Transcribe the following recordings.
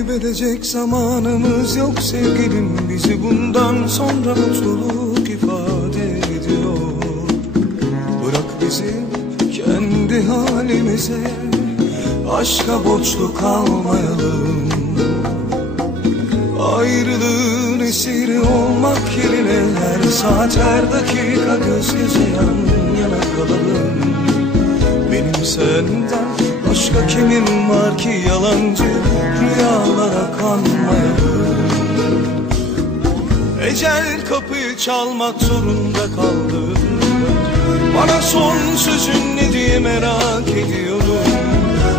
Kaybedecek zamanımız yok sevgilim. Bizi bundan sonra mutluluk ifade ediyor. Bırak bizi kendi halimize. Aşka borçlu kalmayalım. Ayrılığın esiri olmak yerine Her saat her dakika göz göze yan yana kalalım. Benim senden başka kimim var ki yalancı Rüyalara kanmayalım Ecel kapıyı çalmak zorunda kaldım. Bana son sözün ne diye merak ediyorum.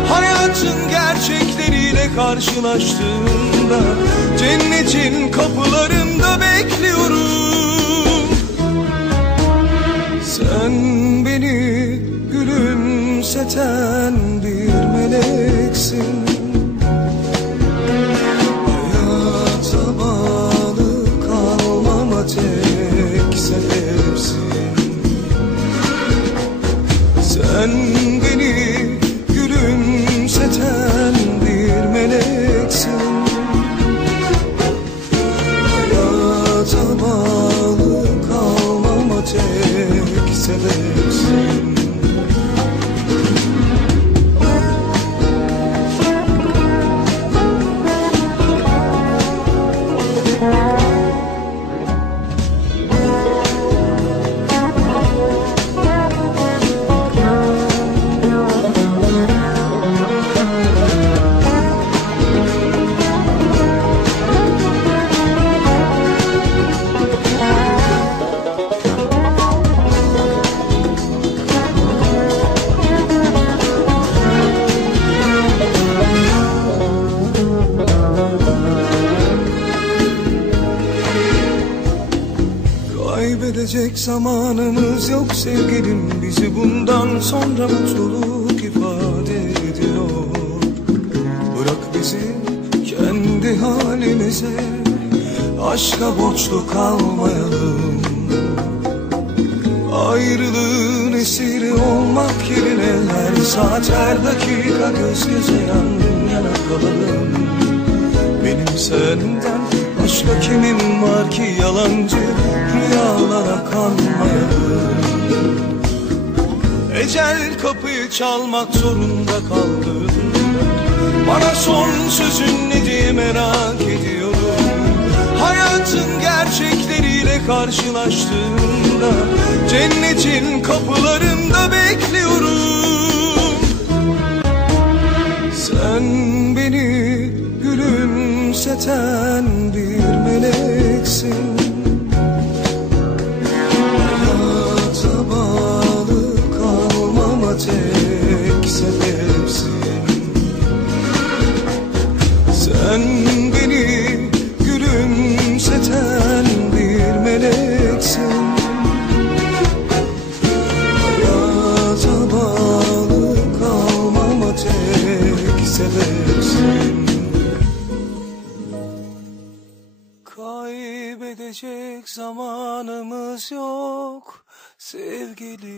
Hayatın gerçekleriyle karşılaştığımda Cennetin kapılarında bekliyorum. Sen beni gülümseten sebepsin Sen Kaybedecek zamanımız yok sevgilim. Bizi bundan sonra mutluluk ifade ediyor. Bırak bizi kendi halimize Aşka borçlu kalmayalım. Ayrılığın esiri olmak yerine Her saat her dakika göz göze yan yana kalalım. Benim senden başka kimim var ki yalancı rüyalara kanmayalım Ecel kapıyı çalmak zorunda kaldım. Bana son sözün ne diye merak ediyorum. Hayatın gerçekleriyle karşılaştığımda Cennetin kapılarında bekliyorum. Sen beni gülümseten bir meleksin. Hayata bağlı kalmama tek sebepsin. Sen beni gülümseten bir meleksin. Hayata bağlı kalmama tek sebepsin Kaybedecek zamanımız yok sevgilim